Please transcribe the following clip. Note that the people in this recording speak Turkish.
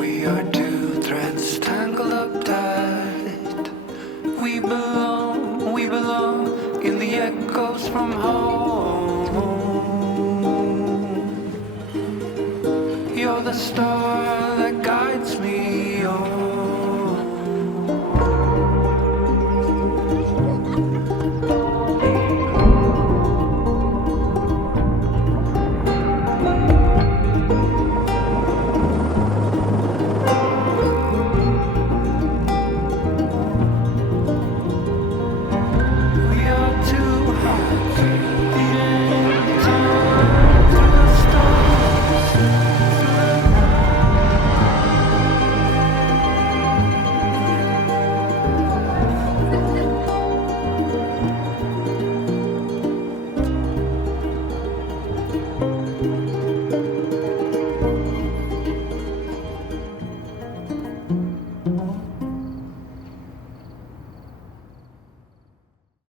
We are two threads tangled up tight. We belong in the echoes from home. You're the star.